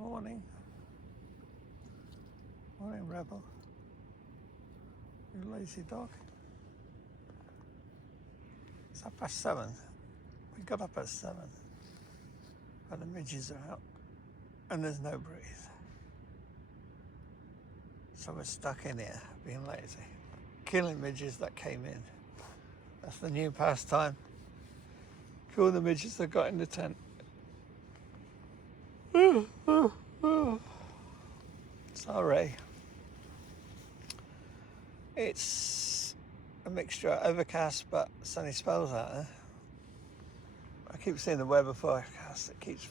Morning. Morning, Rebel. You lazy dog. It's 7:30. We got up at 7. And the midges are out. And there's no breeze. So we're stuck in here, being lazy. Killing midges that came in. That's the new pastime. Kill the midges that got in the tent. Sorry. It's a mixture of overcast but sunny spells out there. I keep seeing the weather forecast. It keeps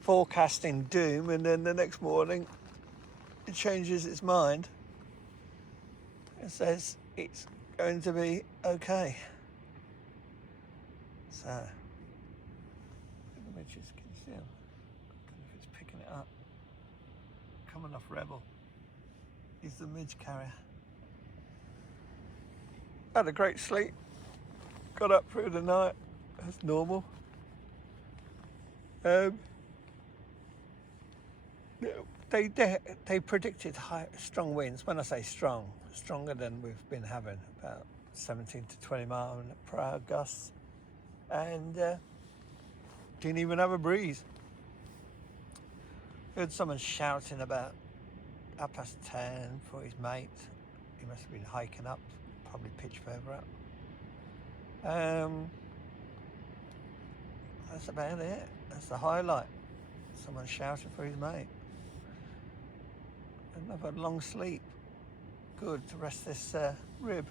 forecasting doom, and then the next morning it changes its mind and says it's going to be okay. So, the midges, can you see them? I don't know if it's picking it up. Coming off Rebel. He's the midge carrier. Had a great sleep. Got up through the night as normal. They predicted strong winds. When I say strong, stronger than we've been having, about 17 to 20 mile per hour gusts, and didn't even have a breeze. Heard someone shouting about 10:30 for his mate. He must have been hiking up, probably pitched further up. That's about it. That's the highlight. Someone shouting for his mate. And I've had a long sleep. Good to rest this rib.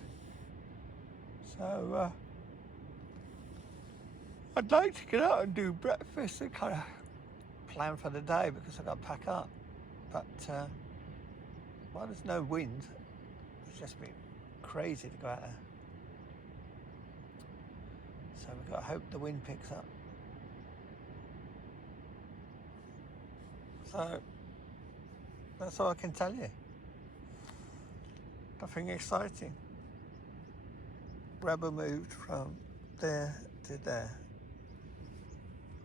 So I'd like to get out and do breakfast and kind of plan for the day because I've got to pack up. But while there's no wind, it's just been crazy to go out there. So we've got to hope the wind picks up. So that's all I can tell you. Nothing exciting. Rebel moved from there to there.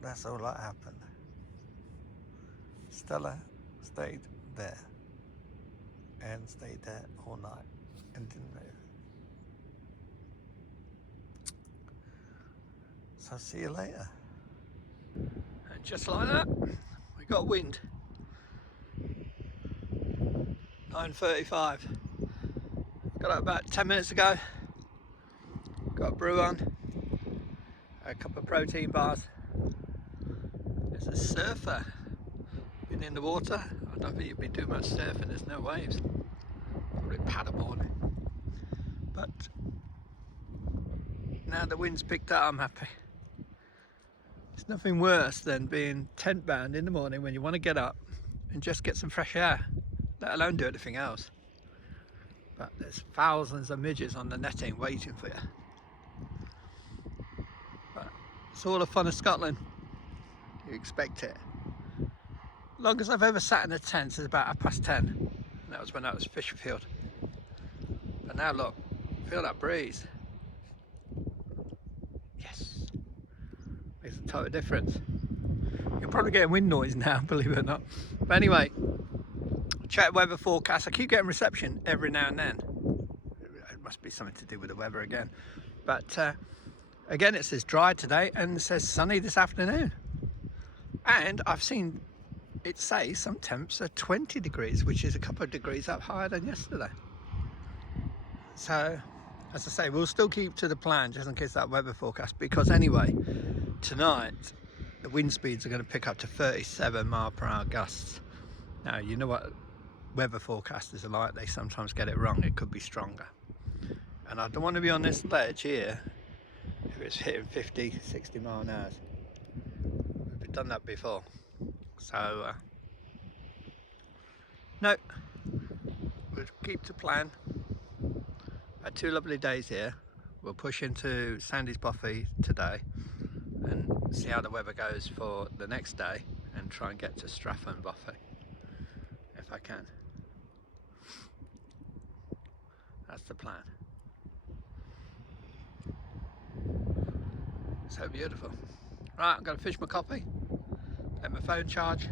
That's all that happened. Stella stayed there and stayed there all night and didn't move. So see you later. And just like that, we got wind. 9:35. Got up about 10 minutes ago. Got a brew on. A couple of protein bars. There's a surfer been in the water. I don't think you'd be doing much surfing, there's no waves. Probably paddleboarding. But now the wind's picked up, I'm happy. It's nothing worse than being tent bound in the morning when you want to get up and just get some fresh air, let alone do anything else. But there's thousands of midges on the netting waiting for you. But it's all the fun of Scotland. You expect it. Longest I've ever sat in a tent is about 10:30. And that was when I was Fisherfield. But now look, feel that breeze. Yes. Makes a total difference. You're probably getting wind noise now, believe it or not. But anyway, check weather forecast. I keep getting reception every now and then. It must be something to do with the weather again. But again, it says dry today and it says sunny this afternoon. And I've seen it say some temps are 20 degrees, which is a couple of degrees up higher than yesterday. So, as I say, we'll still keep to the plan just in case that weather forecast, because anyway, tonight the wind speeds are going to pick up to 37 mile per hour gusts. Now, you know what weather forecasters are like, they sometimes get it wrong. It could be stronger. And I don't want to be on this ledge here if it's hitting 50, 60 mile an hour. We've done that before. So, no, we'll keep to plan. Had 2 lovely days here. We'll push into Sandwood Bothy today and see how the weather goes for the next day and try and get to Strathchailleach Bothy if I can. That's the plan. So beautiful. Right, I'm going to fish my coffee, let my phone charge,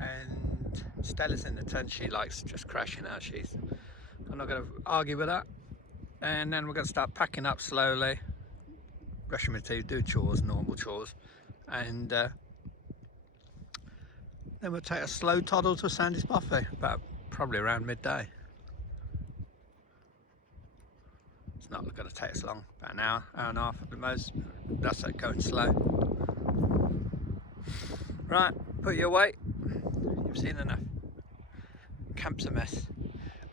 and Stella's in the tent. She likes just crashing out. I'm not going to argue with that. And then we're going to start packing up slowly, brushing my teeth, do chores, normal chores, and then we'll take a slow toddle to Sandwood Bothy, about probably around midday. It's not going to take us long, about an hour and a half at the most. That's it, going slow. Right, put you away. You've seen enough. Camp's a mess.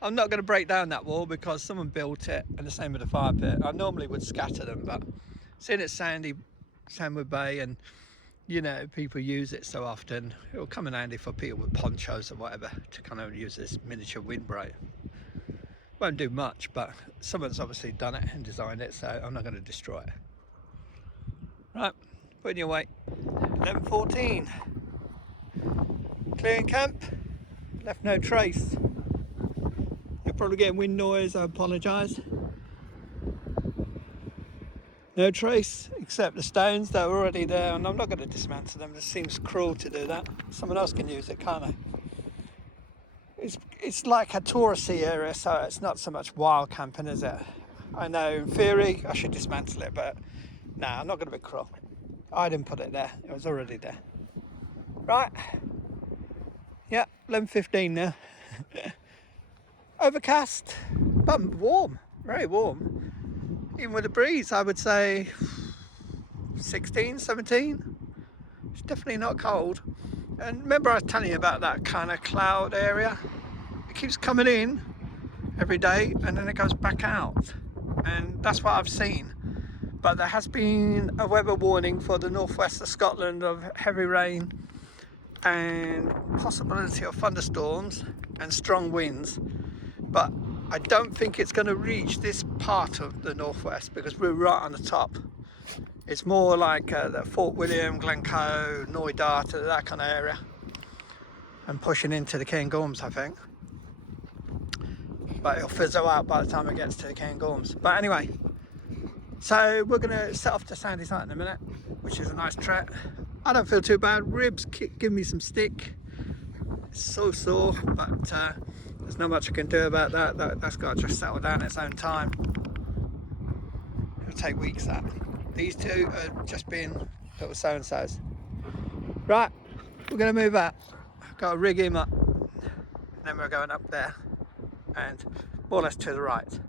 I'm not going to break down that wall because someone built it, and the same with the fire pit. I normally would scatter them, but seeing it's Sandwood Bay, and you know, people use it so often, it will come in handy for people with ponchos or whatever to kind of use this miniature windbreak. Won't do much, but someone's obviously done it and designed it, so I'm not going to destroy it. Right, putting you away. 11:14. Clearing camp. Left no trace. You're probably getting wind noise, I apologise. No trace except the stones that are already there, and I'm not going to dismantle them. It seems cruel to do that. Someone else can use it, can't they? It's like a touristy area, so it's not so much wild camping, is it? I know in theory I should dismantle it, but nah, I'm not going to be cruel. I didn't put it there, it was already there. Right, yeah, 11:15 now. Overcast, but warm, very warm. Even with the breeze, I would say 16, 17. It's definitely not cold. And remember I was telling you about that kind of cloud area? It keeps coming in every day and then it goes back out. And that's what I've seen. But there has been a weather warning for the northwest of Scotland of heavy rain and possibility of thunderstorms and strong winds. But I don't think it's going to reach this part of the northwest because we're right on the top. It's more like the Fort William, Glencoe, Knoydart, that kind of area, and pushing into the Cairngorms, I think. But it'll fizzle out by the time it gets to the Cairngorms. But anyway, so we're going to set off to Sandy's Hut in a minute, which is a nice trek. I don't feel too bad. Ribs give me some stick. It's so sore, but there's not much I can do about that. That's got to just settle down its own time. It'll take weeks, that. These two are just being little so-and-sos. Right, we're going to move out. Got to rig him up. And then we're going up there. And more or less to the right.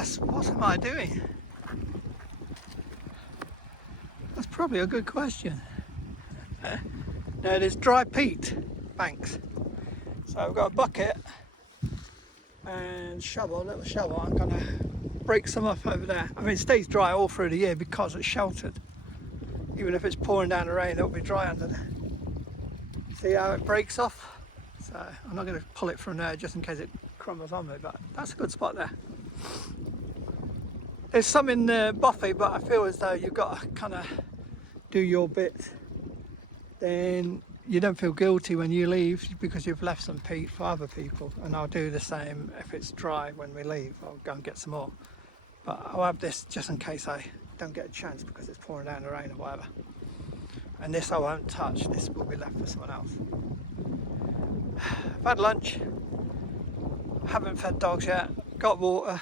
Yes, what am I doing? That's probably a good question. No, there's dry peat banks. So I've got a bucket and shovel, a little shovel. I'm gonna break some up over there. I mean, it stays dry all through the year because it's sheltered. Even if it's pouring down the rain, it'll be dry under there. See how it breaks off? So I'm not gonna pull it from there just in case it crumbles on me, but that's a good spot there. There's some in the Bothy, but I feel as though you've got to kind of do your bit. Then you don't feel guilty when you leave because you've left some peat for other people. And I'll do the same if it's dry when we leave. I'll go and get some more. But I'll have this just in case I don't get a chance because it's pouring down the rain or whatever. And this I won't touch. This will be left for someone else. I've had lunch. Haven't fed dogs yet. Got water,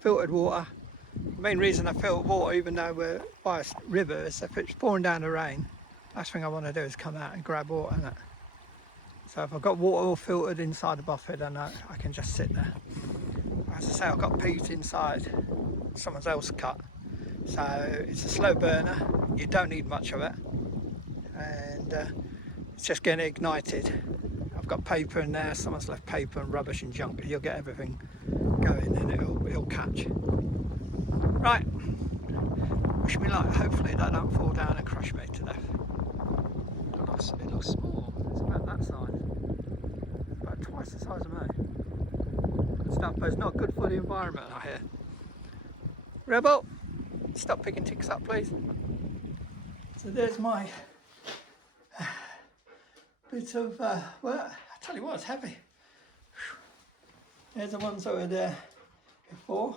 filtered water. The main reason I filter water, even though we're by a river, is if it's pouring down the rain, last thing I want to do is come out and grab water in it. So if I've got water all filtered inside the buffet, then I can just sit there. As I say, I've got peat inside, someone else cut. So it's a slow burner, you don't need much of it. And it's just getting ignited. I've got paper in there, someone's left paper and rubbish and junk. You'll get everything going and it'll catch. Right, wish me luck. Hopefully they don't fall down and crush me to death. It looks small. It's about that size. It's about twice the size of me. Good stuff, but it's not good for the environment, I hear. Rebel, stop picking ticks up, please. So there's my bit of, well, I tell you what, it's heavy. There's the ones that were there before.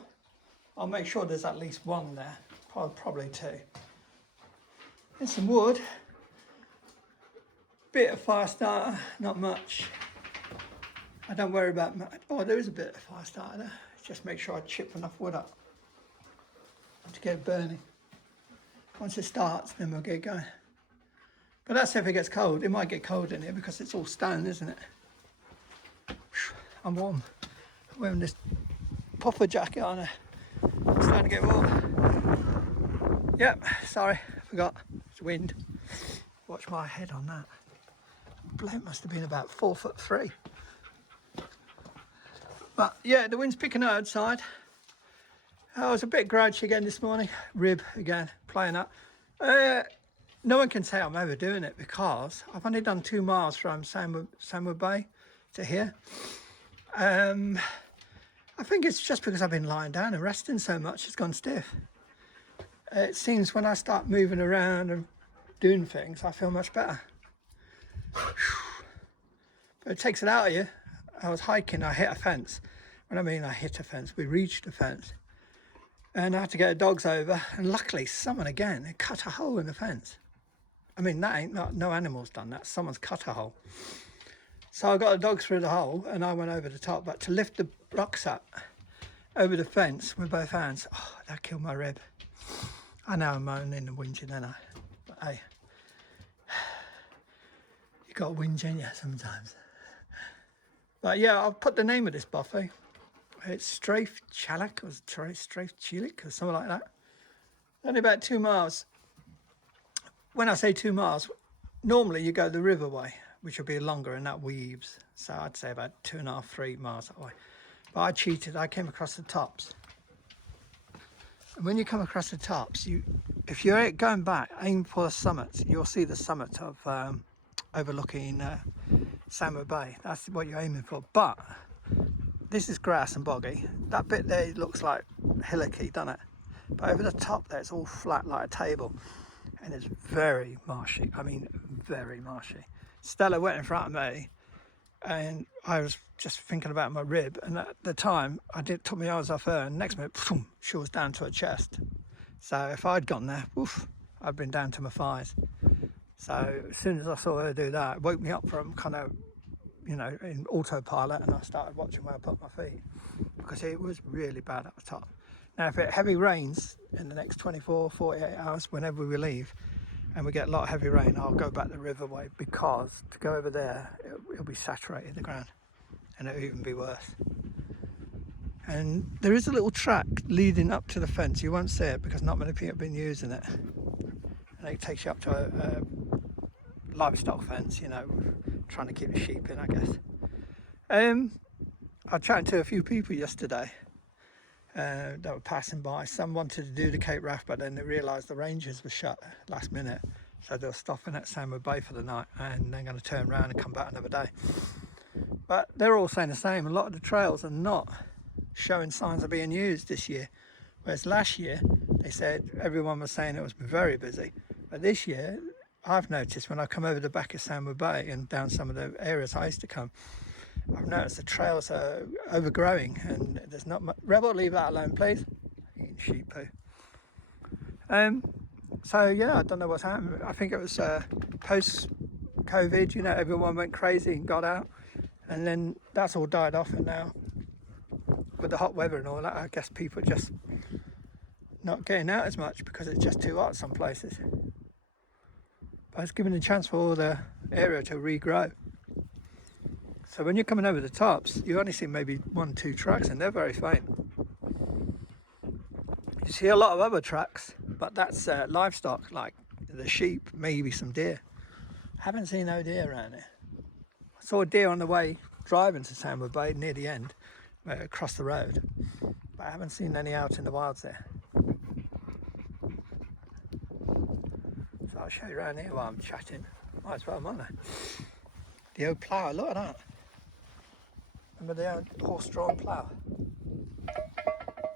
I'll make sure there's at least one there, probably two. There's some wood. Bit of fire starter, not much. I don't worry about much. Oh, there is a bit of fire starter there. Just make sure I chip enough wood up to get it burning. Once it starts, then we'll get going. But that's if it gets cold. It might get cold in here because it's all stone, isn't it? I'm warm. I'm wearing this puffer jacket on it. It's starting to get warm. Yep, sorry, I forgot. It's wind. Watch my head on that. Bloke must have been about 4'3". But yeah, the wind's picking up outside. I was a bit grouchy again this morning. Rib again, playing up. No one can say I'm overdoing it because I've only done 2 miles from Sandwood Bay to here. I think it's just because I've been lying down and resting so much, it's gone stiff. It seems when I start moving around and doing things, I feel much better. But it takes it out of you. I was hiking, I hit a fence. When I mean I hit a fence, we reached a fence. And I had to get the dogs over, and luckily someone again had cut a hole in the fence. I mean, that ain't no animal's done that, someone's cut a hole. So I got the dogs through the hole and I went over the top, but to lift the rucksack over the fence with both hands, oh, that killed my rib. I know I'm moaning and whinging, don't I? But hey, you got to whinge in you sometimes. But yeah, I'll put the name of this buffet. It's Strathchailleach or Strathchailleach or something like that. Only about 2 miles. When I say 2 miles, normally you go the river way, which will be longer and that weaves. So I'd say about 2.5, 3 miles that way. But I cheated, I came across the tops. And when you come across the tops, if you're going back, aim for the summit. You'll see the summit of overlooking Sandwood Bay. That's what you're aiming for. But this is grass and boggy. That bit there looks like hillocky, doesn't it? But over the top there, it's all flat like a table. And it's very marshy. I mean, very marshy. Stella went in front of me and I was just thinking about my rib. And at the time, took my eyes off her and next minute, boom, she was down to her chest. So if I'd gone there, woof, I'd been down to my thighs. So as soon as I saw her do that, it woke me up from kind of, you know, in autopilot, and I started watching where I put my feet because it was really bad at the top. Now, if it heavy rains in the next 24, 48 hours, whenever we leave, and we get a lot of heavy rain, I'll go back the river way because to go over there, it'll be saturated, the ground, and it'll even be worse. And there is a little track leading up to the fence. You won't see it because not many people have been using it. And it takes you up to a livestock fence, you know, trying to keep the sheep in, I guess. I was chatting to a few people yesterday that were passing by. Some wanted to do the Cape Raft, but then they realised the ranges were shut last minute. So they were stopping at Sandwood Bay for the night and then going to turn around and come back another day. But they're all saying the same. A lot of the trails are not showing signs of being used this year. Whereas last year, they said everyone was saying it was very busy. But this year, I've noticed when I come over the back of Sandwood Bay and down some of the areas I used to come, I've noticed the trails are overgrowing and there's not much. Rebel, leave that alone, please. Eating sheep poo. So yeah, I don't know what's happened. I think it was post-COVID, you know, everyone went crazy and got out. And then that's all died off, and now with the hot weather and all that, I guess people are just not getting out as much because it's just too hot some places. But it's given a chance for all the area to regrow. So when you're coming over the tops, you only see maybe 1-2 tracks, and they're very faint. You see a lot of other tracks, but that's livestock, like the sheep, maybe some deer. I haven't seen no deer around here. I saw a deer on the way driving to Sandwood Bay near the end, across the road, but I haven't seen any out in the wilds there. So I'll show you around here while I'm chatting. Might as well, mightn't I? The old plough, look at that. Remember the old horse-drawn plough?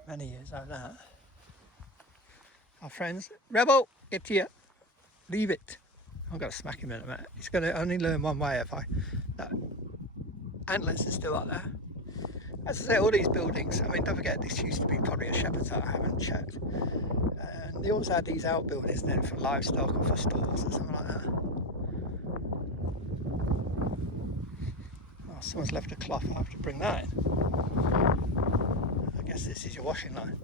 Many years like that. Our friends, Rebel, get here. Leave it. I've got to smack him in a minute. He's going to only learn one way if I... That antlers are still up there. As I say, all these buildings, I mean, don't forget, this used to be probably a shepherd's hut, I haven't checked. And they always had these outbuildings in it for livestock or for stores or something like that. Oh, someone's left a cloth, I'll have to bring that in. I guess this is your washing line.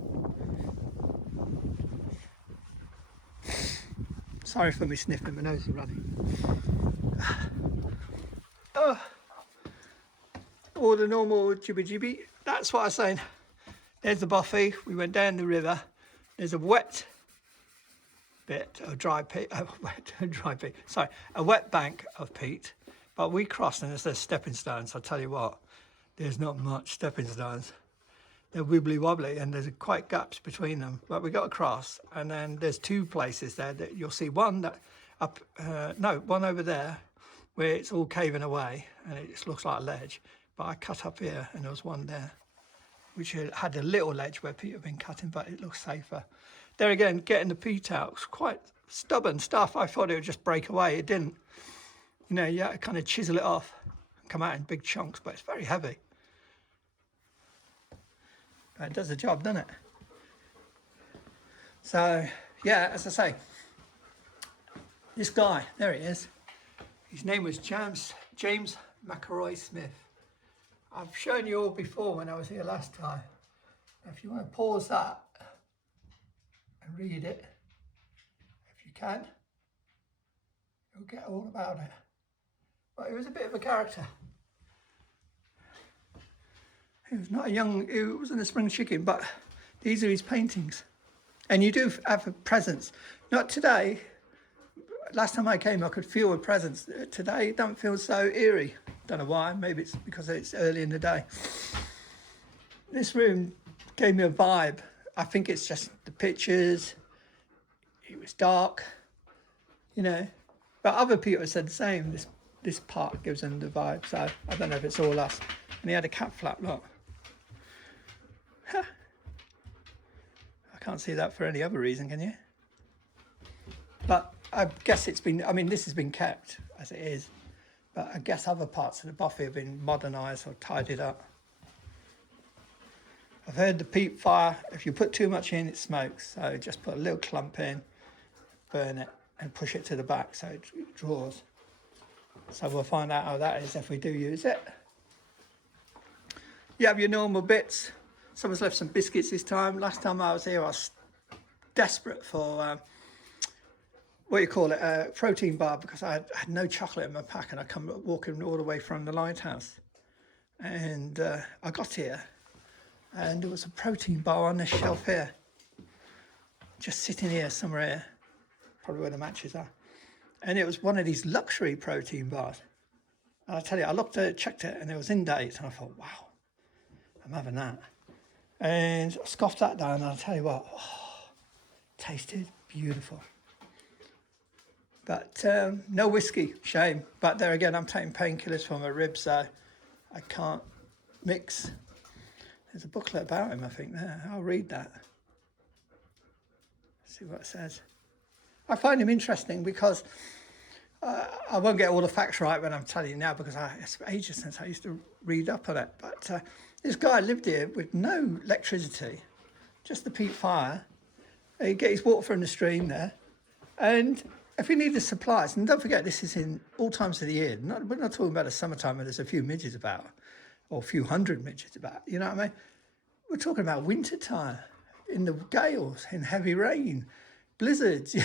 Sorry for me sniffing, my nose is running. Oh. All the normal jibby. That's what I was saying. There's the Bothy. We went down the river. There's a wet bit of dry peat. A wet bank of peat. But we crossed and there's stepping stones. I'll tell you what, there's not much stepping stones. They're wibbly wobbly and there's quite gaps between them. But we got across, and then there's 2 places there that you'll see. One that one over there where it's all caving away and it just looks like a ledge. But I cut up here and there was one there which had a little ledge where people have been cutting, but it looks safer. There again, getting the peat out was quite stubborn stuff. I thought it would just break away. It didn't. You know, you had to kind of chisel it off and come out in big chunks, but it's very heavy. But it does the job, doesn't it? So, yeah, as I say, this guy, there he is. His name was James McElroy Smith. I've shown you all before when I was here last time. If you want to pause that and read it, if you can, you'll get all about it. But he was a bit of a character. He was not he wasn't a spring chicken, but these are his paintings. And you do have a presence. Not today. Last time I came, I could feel a presence. Today, it don't feel so eerie. Don't know why. Maybe it's because it's early in the day. This room gave me a vibe. I think it's just the pictures. It was dark, you know. But other people said the same. This part gives them the vibe. So I don't know if it's all us. And he had a cat flap, look. I can't see that for any other reason, can you? But I guess it's been, I mean, this has been kept as it is, but I guess other parts of the Bothy have been modernised or tidied up. I've heard the peat fire, if you put too much in, it smokes. So just put a little clump in, burn it, and push it to the back so it draws. So we'll find out how that is if we do use it. You have your normal bits. Someone's left some biscuits this time. Last time I was here, I was desperate for what you call it, a protein bar, because I had no chocolate in my pack, and I come walking all the way from the lighthouse. And I got here and there was a protein bar on this shelf here, just sitting here somewhere here, probably where the matches are. And it was one of these luxury protein bars. And I tell you, I looked at it, checked it, and it was in date, and I thought, wow, I'm having that. And I scoffed that down, and I'll tell you what, tasted beautiful. But no whiskey, shame. But there again, I'm taking painkillers for my ribs, so I can't mix. There's a booklet about him, I think, there. I'll read that. See what it says. I find him interesting because I won't get all the facts right when I'm telling you now, because it's ages since I used to read up on it. But this guy lived here with no electricity, just the peat fire. He'd get his water from the stream there. And if he needed supplies, and don't forget, this is in all times of the year. We're not talking about the summertime where there's a few midges about, or a few hundred midges about, you know what I mean? We're talking about winter time, in the gales, in heavy rain, blizzards.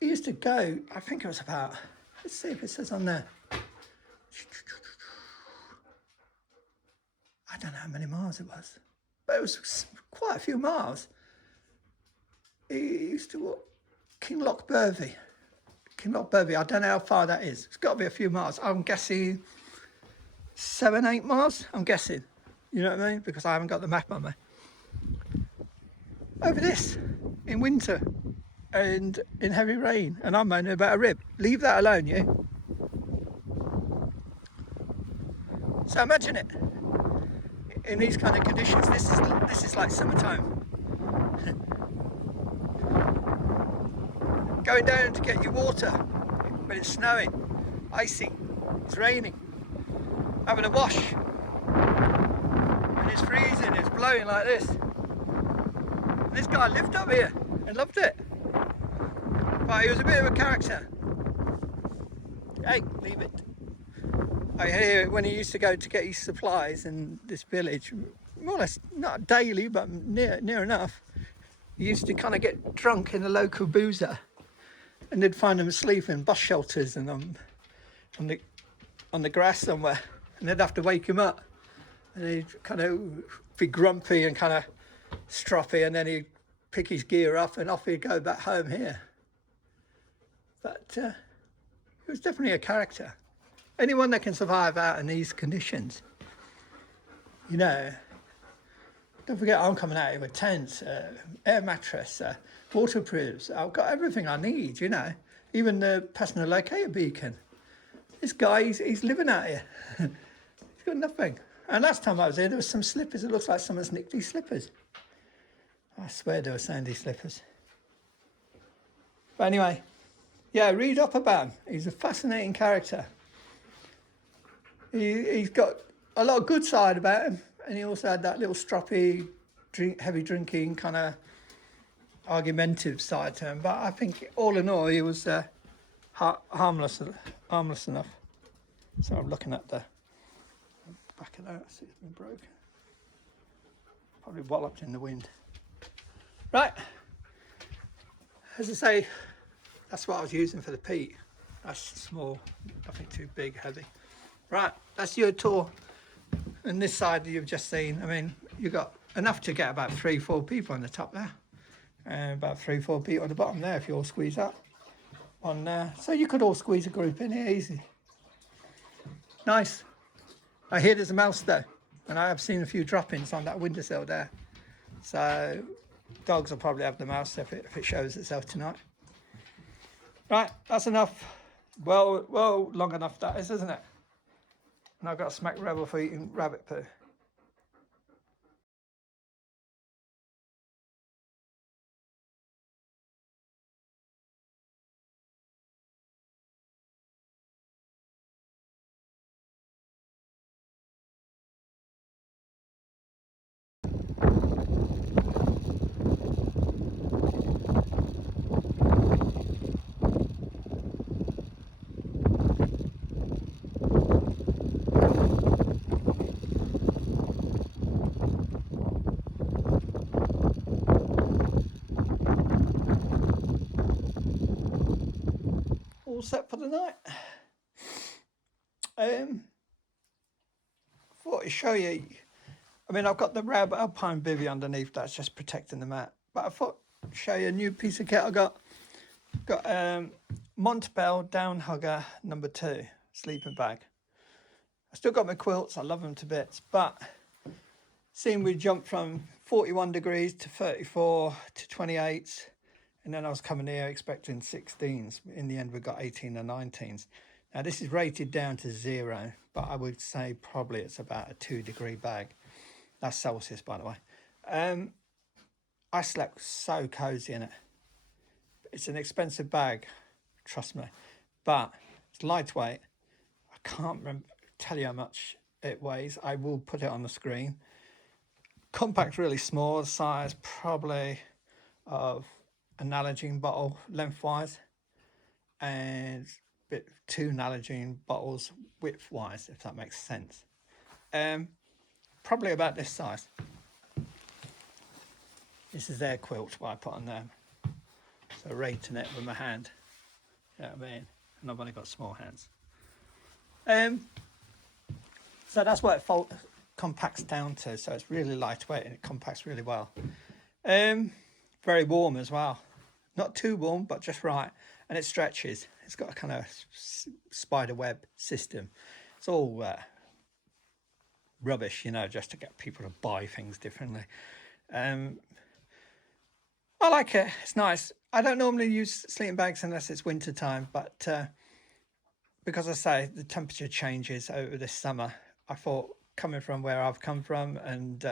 He used to go, I think it was about, let's see if it says on there. I don't know how many miles it was, but it was quite a few miles. He used to walk Strathchailleach Bothy. Strathchailleach Bothy, I don't know how far that is. It's got to be a few miles. I'm guessing 7, 8 miles, I'm guessing. You know what I mean? Because I haven't got the map on me. Over this, in winter and in heavy rain, and I'm moaning about a rib. Leave that alone, you. So imagine it. In these kind of conditions, this is like summertime. Going down to get your water when it's snowing, icy, it's raining, having a wash when it's freezing, it's blowing like this. And this guy lived up here and loved it, but he was a bit of a character. Hey, leave it. I hear when he used to go to get his supplies in this village, more or less not daily, but near enough, he used to kind of get drunk in the local boozer. And they'd find him asleep in bus shelters and on the grass somewhere, and they'd have to wake him up, and he'd kind of be grumpy and kind of stroppy, and then he'd pick his gear up and off he'd go back home here. But he was definitely a character. Anyone that can survive out in these conditions, you know. Don't forget, I'm coming out here with tents, air mattress, waterproofs. I've got everything I need, you know. Even the personal locator beacon. This guy, he's living out here. He's got nothing. And last time I was here, there was some slippers. It looks like someone's nicked these slippers. I swear they were sandy slippers. But anyway, yeah, read up about him. He's a fascinating character. He's got a lot of good side about him. And he also had that little stroppy, heavy drinking, kind of argumentative side to him. But I think all in all, he was harmless enough. So I'm looking at the back of that. See, it's been broken. Probably walloped in the wind. Right. As I say, that's what I was using for the peat. That's small, nothing too big, heavy. Right, that's your tour. And this side that you've just seen, I mean, you've got enough to get about 3-4 people on the top there, and about 3-4 people on the bottom there if you all squeeze up on there. So you could all squeeze a group in here easy. Nice. I hear there's a mouse though, and I have seen a few droppings on that windowsill there. So dogs will probably have the mouse if it shows itself tonight. Right, that's enough. Well, long enough that is, isn't it? And I've got a smack rebel for eating rabbit poo. All set for the night. Thought I'd show you I mean, I've got the Rab Alpine Bivy underneath, that's just protecting the mat. But I thought I'd show you a new piece of kit I got. Montbell Down Hugger number 2 sleeping bag. I still got my quilts, I love them to bits, but seeing we jumped from 41 degrees to 34 to 28, and then I was coming here expecting 16s. In the end, we got 18 and 19s. Now this is rated down to 0, but I would say probably it's about a 2-degree bag. That's Celsius, by the way. I slept so cozy in it. It's an expensive bag, trust me, but it's lightweight. I can't tell you how much it weighs. I will put it on the screen. Compact, really small, size probably of an Nalgene bottle lengthwise, and bit 2 Nalgene bottles widthwise, if that makes sense. Probably about this size. This is their quilt, what I put on there. So rating it with my hand. You know what I mean? And I've only got small hands. So that's what it compacts down to. So it's really lightweight and it compacts really well. Very warm as well. Not too warm, but just right. And it stretches. It's got a kind of spider web system. It's all rubbish, you know, just to get people to buy things differently. I like it. It's nice. I don't normally use sleeping bags unless it's winter time, but because I say the temperature changes over this summer, I thought coming from where I've come from and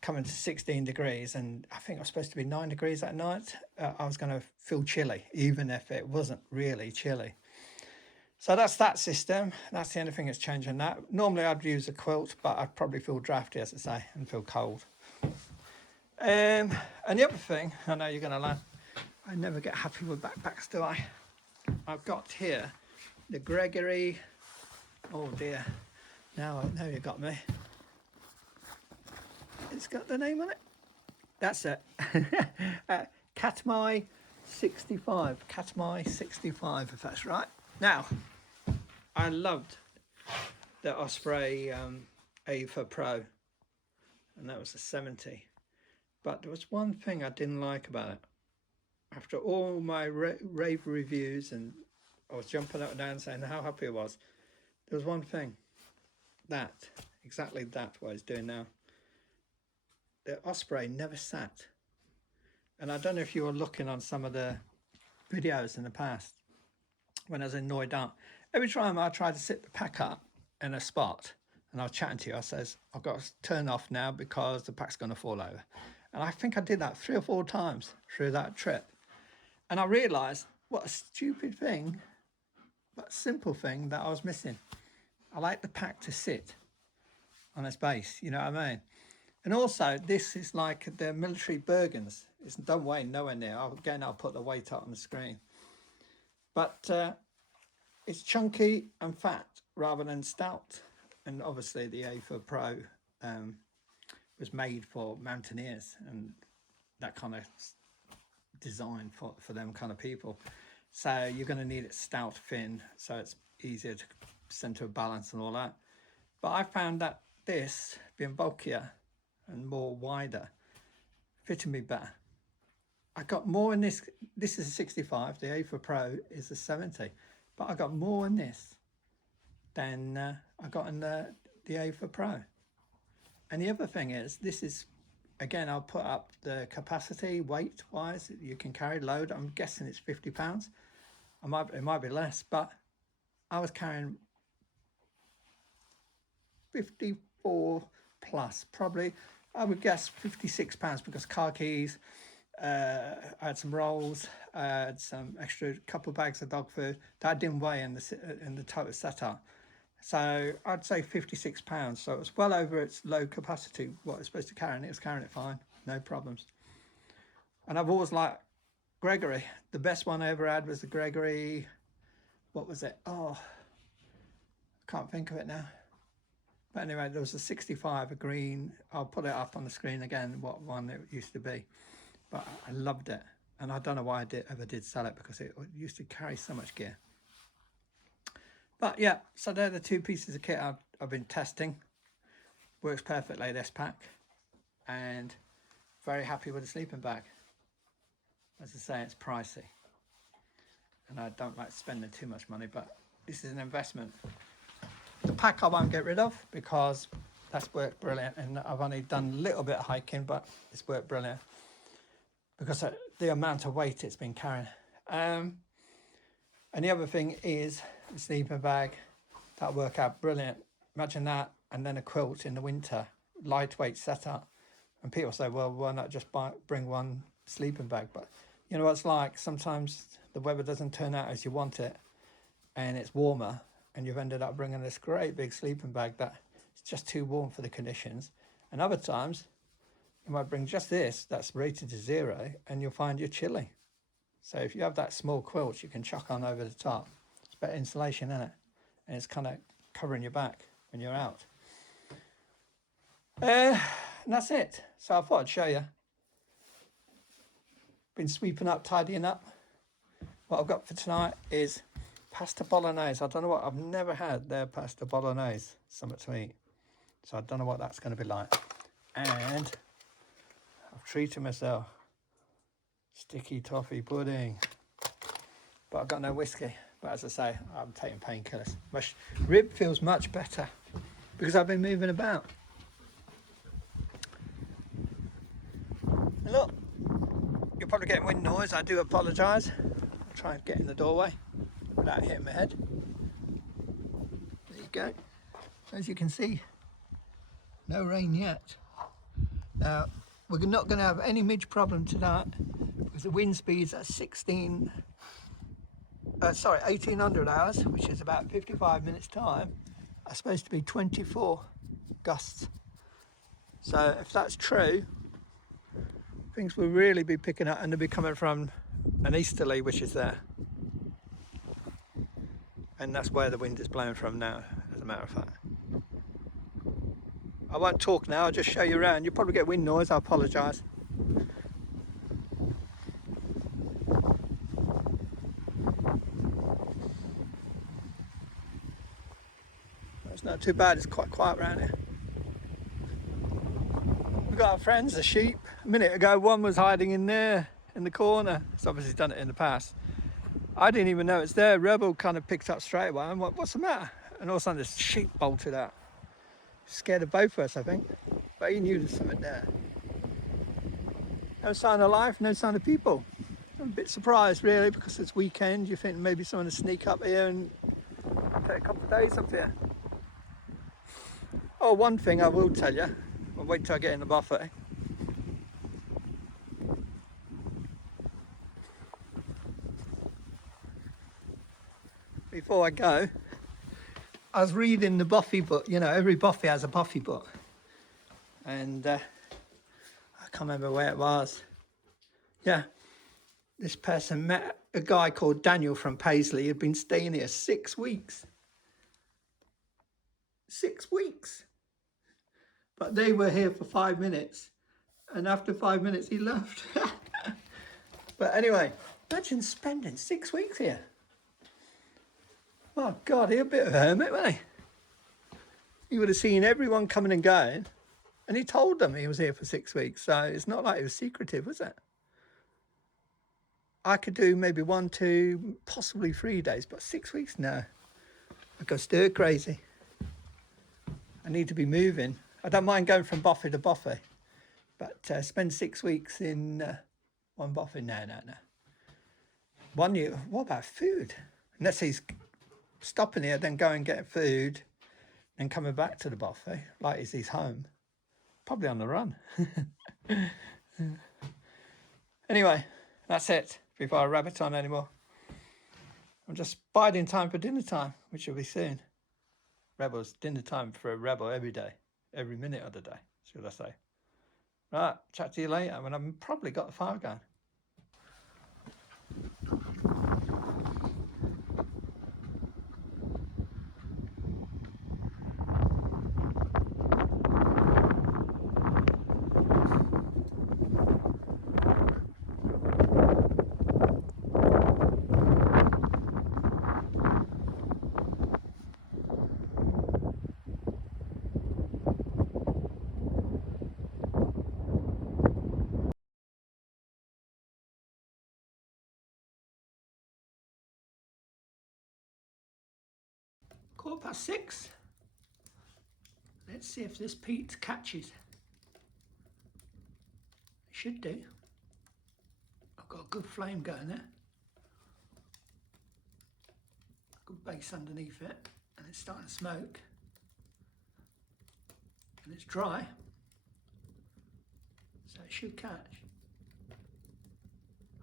coming to 16 degrees, and I think it was supposed to be 9 degrees at night, I was going to feel chilly, even if it wasn't really chilly. So that's that system. That's the only thing that's changing that. Normally I'd use a quilt, but I'd probably feel drafty, as I say, and feel cold. And the other thing, I know you're going to laugh, I never get happy with backpacks, do I? I've got here the Gregory, oh dear, now you got me. It's got the name on it. That's it. Katmai 65, Katmai 65, if that's right. Now, I loved the Osprey Ava Pro, and that was a 70. But there was one thing I didn't like about it. After all my rave reviews, and I was jumping up and down saying how happy I was, there was one thing. Exactly that, what I was doing now. The Osprey never sat. And I don't know if you were looking on some of the videos in the past, when I was in Noida. Every time I tried to sit the pack up in a spot, and I was chatting to you, I says, I've got to turn off now because the pack's going to fall over. And I think I did that 3 or 4 times through that trip. And I realised what a stupid thing, but simple thing that I was missing. I like the pack to sit on its base, you know what I mean? And also, this is like the military Bergens. It don't weigh nowhere near. Again, I'll put the weight up on the screen. But it's chunky and fat rather than stout. And obviously the A4 Pro was made for mountaineers and that kind of design for them kind of people. So you're going to need it stout, thin, so it's easier to center of balance and all that. But I found that this, being bulkier and more wider, fitting me better. I got more in this. This is a 65. The A4 Pro is a 70, but I got more in this than I got in the A4 Pro. And the other thing is, this is, again, I'll put up the capacity weight wise. You can carry load. I'm guessing it's 50 pounds. It might be less, but I was carrying 54 plus, probably. I would guess 56 pounds because car keys, I had some rolls, I had some extra couple of bags of dog food that didn't weigh in the total setup. So I'd say 56 pounds. So it was well over its low capacity, what it's supposed to carry, and it was carrying it fine, no problems. And I've always liked Gregory. The best one I ever had was the Gregory, what was it? Oh, I can't think of it now. But anyway, there was a 65, a green. I'll put it up on the screen again, what one it used to be. But I loved it. And I don't know why I ever did sell it, because it used to carry so much gear. But yeah, so they're the 2 pieces of kit I've been testing. Works perfectly, this pack, and very happy with the sleeping bag. As I say, it's pricey, and I don't like spending too much money, but this is an investment. The pack I won't get rid of because that's worked brilliant, and I've only done a little bit of hiking, but it's worked brilliant because of the amount of weight it's been carrying. And the other thing is the sleeping bag. That'll work out brilliant. Imagine that, and then a quilt in the winter, lightweight setup. And people say, well, why not just bring one sleeping bag? But you know what it's like, sometimes the weather doesn't turn out as you want it, and it's warmer, and you've ended up bringing this great big sleeping bag that it's just too warm for the conditions. And other times, you might bring just this, that's rated to 0, and you'll find you're chilly. So if you have that small quilt, you can chuck on over the top. It's better insulation, isn't it? And it's kind of covering your back when you're out. And that's it. So I thought I'd show you. Been sweeping up, tidying up. What I've got for tonight is pasta bolognese. I don't know what, I've never had their pasta bolognese, something to eat. So I don't know what that's going to be like. And I've treated myself. Sticky toffee pudding. But I've got no whiskey. But as I say, I'm taking painkillers. My rib feels much better because I've been moving about. And look, you're probably getting wind noise. I do apologise. I'll try and get in the doorway without hitting my head. There you go. As you can see, no rain yet. Now, we're not going to have any midge problem tonight because the wind speed's at 1800 hours, which is about 55 minutes time, are supposed to be 24 gusts. So if that's true, things will really be picking up, and they'll be coming from an easterly, which is there. And that's where the wind is blowing from now, as a matter of fact. I won't talk now, I'll just show you around. You'll probably get wind noise, I apologise. It's not too bad, it's quite quiet around here. We've got our friends, the sheep. A minute ago, one was hiding in there, in the corner. It's obviously done it in the past. I didn't even know it's there. Rebel kind of picked up straight away. I'm like, what's the matter? And all of a sudden, this sheep bolted out. Scared of both of us, I think. But he knew there's something there. No sign of life, no sign of people. I'm a bit surprised, really, because it's weekend. You think maybe someone will sneak up here and take a couple of days up here. Oh, one thing I will tell you. I'll wait till I get in the buffet. Before I go, I was reading the Bothy book. You know, every Bothy has a Bothy book. And I can't remember where it was. Yeah, this person met a guy called Daniel from Paisley. He'd been staying here 6 weeks. 6 weeks. But they were here for 5 minutes. And after 5 minutes, he left. But anyway, imagine spending 6 weeks here. Oh God, he's a bit of a hermit, wasn't he? He would have seen everyone coming and going, and he told them he was here for 6 weeks, so it's not like it was secretive, was it? I could do maybe 1, 2, possibly 3 days, but 6 weeks, no. I go stir crazy. I need to be moving. I don't mind going from Bothy to Bothy, but spend 6 weeks in one Bothy, no. 1 year, what about food? Unless he's stopping here, then going and getting food, and coming back to the Bothy, like it's his home. Probably on the run. Anyway, that's it. Before I rabbit on anymore. I'm just biding time for dinner time, which will be soon. Rebels, dinner time for a rebel every day. Every minute of the day, should I say. Right, chat to you later when I've probably got the fire going. 6:15. Let's see if this peat catches. It should do. I've got a good flame going there. Good base underneath it, and it's starting to smoke. And it's dry, so it should catch.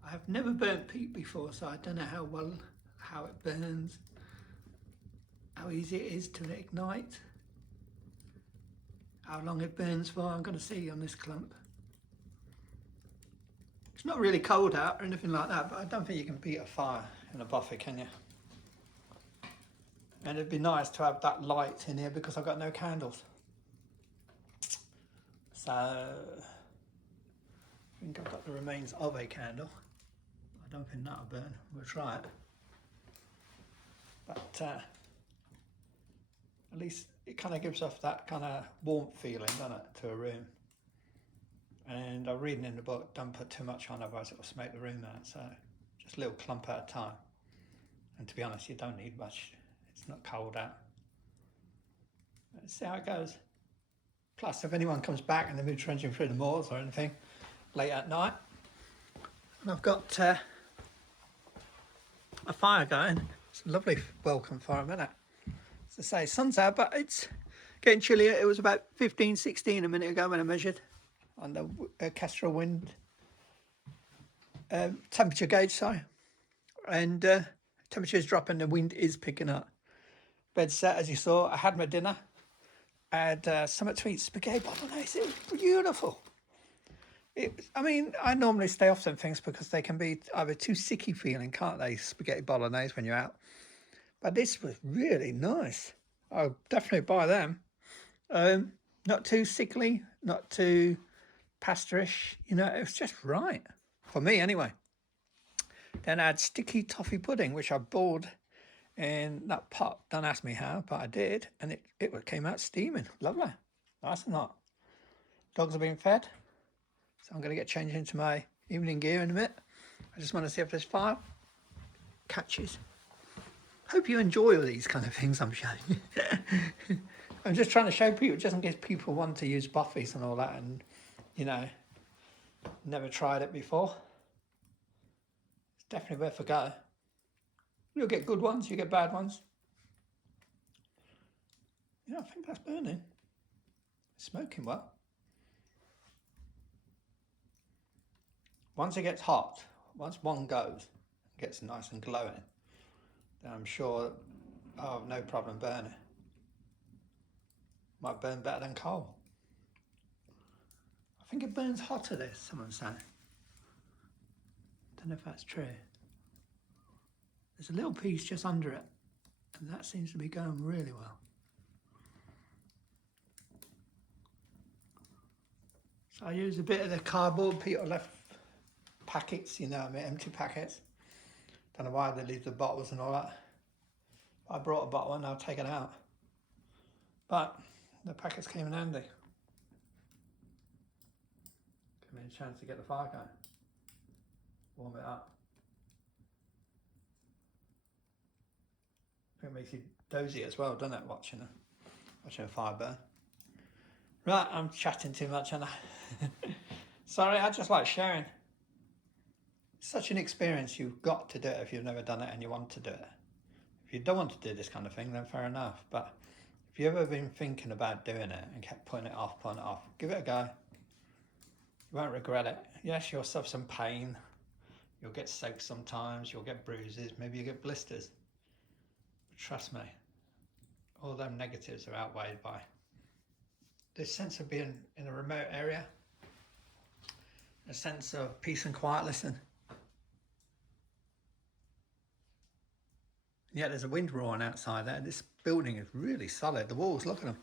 I have never burnt peat before, so I don't know how it burns, how easy it is to ignite, how long it burns for. I'm going to see on this clump. It's not really cold out or anything like that, but I don't think you can beat a fire in a bothy, can you? And it'd be nice to have that light in here because I've got no candles. So I think I've got the remains of a candle. I don't think that'll burn. We'll try it. But at least it kind of gives off that kind of warmth feeling, doesn't it, to a room. And I'm reading in the book, don't put too much on, otherwise it will smoke the room out. So just a little clump at a time. And to be honest, you don't need much. It's not cold out. Let's see how it goes. Plus, if anyone comes back and they're trudging through the moors or anything late at night, and I've got a fire going. It's a lovely welcome for a minute. As I say, sun's out, but it's getting chillier. It was about 15, 16 a minute ago when I measured on the Kestrel wind temperature gauge, sorry. And temperature is dropping, the wind is picking up. Bed set, as you saw. I had my dinner. I had something to eat, spaghetti bolognese. It was beautiful. I mean, I normally stay off some things because they can be either too sicky feeling, can't they, spaghetti bolognese when you're out. But this was really nice. I'll definitely buy them. Not too sickly, not too pastorish. You know, it was just right. For me, anyway. Then I had sticky toffee pudding, which I boiled in that pot. Don't ask me how, but I did. And it came out steaming. Lovely. Nice and hot. Dogs are being fed. So I'm going to get changed into my evening gear in a minute. I just want to see if this fire catches. Hope you enjoy all these kind of things I'm showing you. I'm just trying to show people, just in case people want to use bothies and all that and, you know, never tried it before. It's definitely worth a go. You'll get good ones, you get bad ones. Yeah, I think that's burning. It's smoking well. Once it gets hot, once one goes, it gets nice and glowing, then I'm sure I'll have no problem burning. Might burn better than coal. I think it burns hotter, this, someone's saying. Don't know if that's true. There's a little piece just under it, and that seems to be going really well. So I use a bit of the cardboard people left packets, you know what I mean, empty packets. Don't know why they leave the bottles and all that. I brought a bottle and I'll take it out. But the packets came in handy. Give me a chance to get the fire going. Warm it up. I think it makes you dozy as well, doesn't it, watching a fire burn. Right, I'm chatting too much, aren't I? Sorry, I just like sharing. It's such an experience. You've got to do it if you've never done it and you want to do it. If you don't want to do this kind of thing, then fair enough. But if you've ever been thinking about doing it and kept putting it off, give it a go. You won't regret it. Yes, you'll suffer some pain. You'll get soaked sometimes. You'll get bruises. Maybe you get blisters. But trust me, all them negatives are outweighed by this sense of being in a remote area, a sense of peace and quiet. Listen. Yeah, there's a wind roaring outside there. This building is really solid. The walls, look at them.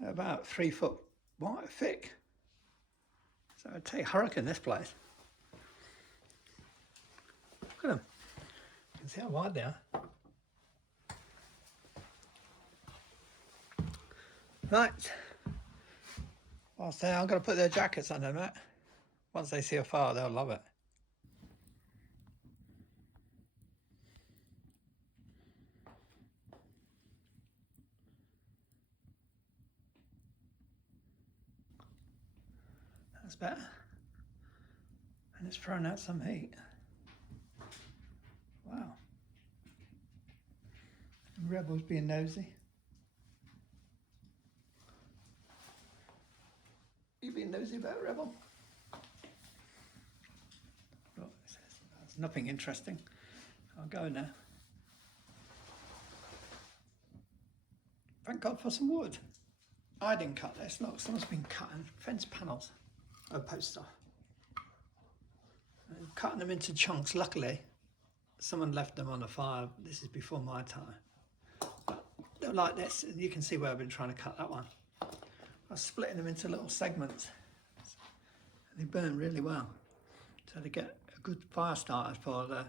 They're about 3 foot wide, thick. So I'd take a hurricane this place. Look at them. You can see how wide they are. Right. I'll say I'm going to put their jackets on them, mate. Once they see a fire, they'll love it. That's better. And it's thrown out some heat. Wow. Rebel's being nosy. You being nosy about Rebel? Look, there's nothing interesting. I'll go now. Thank God for some wood. I didn't cut this. Look, someone's been cutting fence panels. Oh, post off. And cutting them into chunks. Luckily, someone left them on the fire. This is before my time. But they're like this, and you can see where I've been trying to cut that one. I was splitting them into little segments. And they burn really well. So they get a good fire starter for the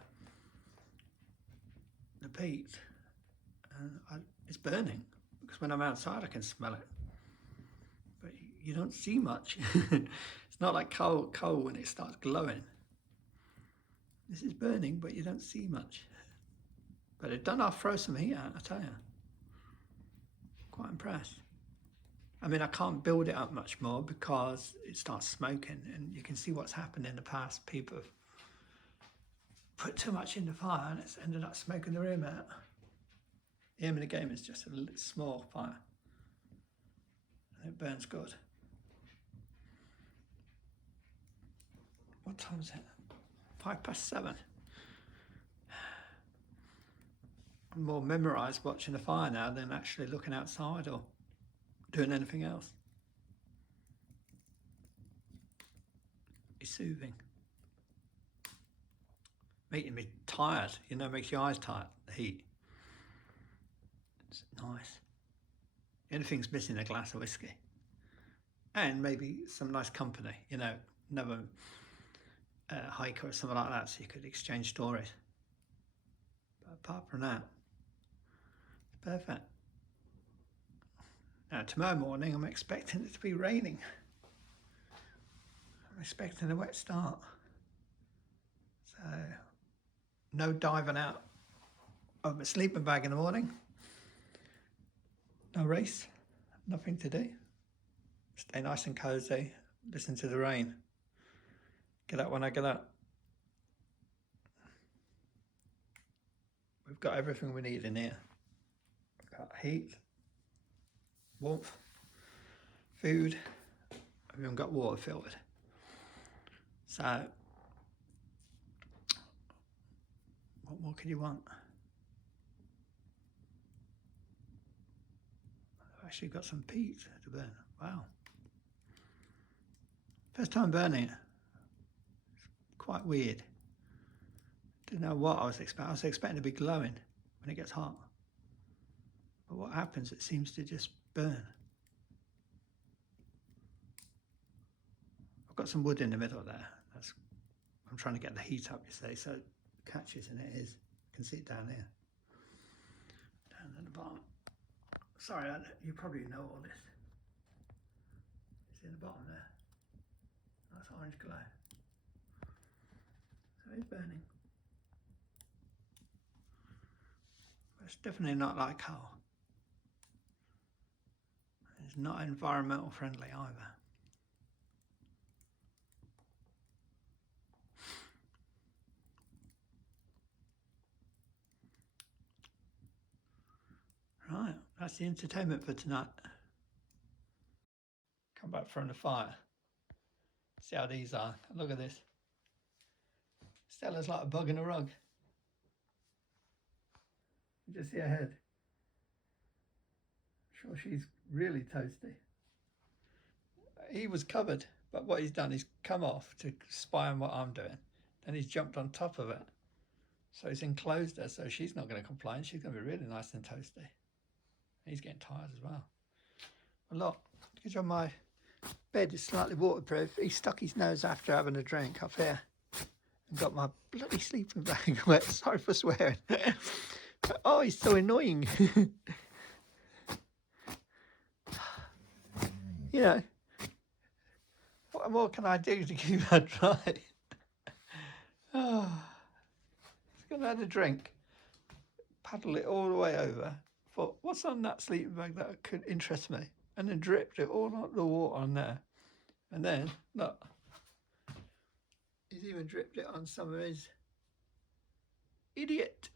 peat. And it's burning, because when I'm outside I can smell it. But you don't see much. It's not like coal when it starts glowing. This is burning, but you don't see much. But it done throw some heat out, I tell you. Quite impressed. I mean, I can't build it up much more because it starts smoking, and you can see what's happened in the past. People have put too much in the fire and it's ended up smoking the room out. The aim of the game is just a little small fire, and it burns good. What time is it? 7:05. I'm more memorised watching the fire now than actually looking outside or doing anything else. It's soothing. Making me tired, you know, makes your eyes tired, the heat. It's nice. The only thing's missing a glass of whiskey. And maybe some nice company, you know, another hiker or something like that, so you could exchange stories. But apart from that, it's perfect. Now, tomorrow morning, I'm expecting it to be raining. I'm expecting a wet start. So, no diving out of my sleeping bag in the morning. No race, nothing to do. Stay nice and cozy, listen to the rain. Get up when I get up. We've got everything we need in here. We've got heat, warmth, food. I've even got water filtered. So, what more could you want? I've actually got some peat to burn. Wow. First time burning it. Quite weird. Didn't know what I was expecting. I was expecting to be glowing when it gets hot. But what happens, it seems to just burn. I've got some wood in the middle there. I'm trying to get the heat up, you see, so it catches, and it is. You can see it down here. Down at the bottom. Sorry, you probably know all this. It's in the bottom there. Nice orange glow. So it's burning. But it's definitely not like coal. It's not environmental friendly either. Right, that's the entertainment for tonight. Come back from the fire. See how these are. Look at this. Stella's like a bug in a rug. You just see her head. I'm sure she's really toasty. He was covered, but what he's done is come off to spy on what I'm doing. Then he's jumped on top of it. So he's enclosed her, so she's not going to complain. She's going to be really nice and toasty. He's getting tired as well. Well, look, because my bed is slightly waterproof, he stuck his nose after having a drink up here and got my bloody sleeping bag wet. Sorry for swearing. Oh, he's so annoying. You know, what more can I do to keep her dry? Oh, he's going to have a drink, paddle it all the way over. Thought, what's on that sleeping bag that could interest me? And then dripped it all out the water on there. And then, look, he's even dripped it on some of his idiot.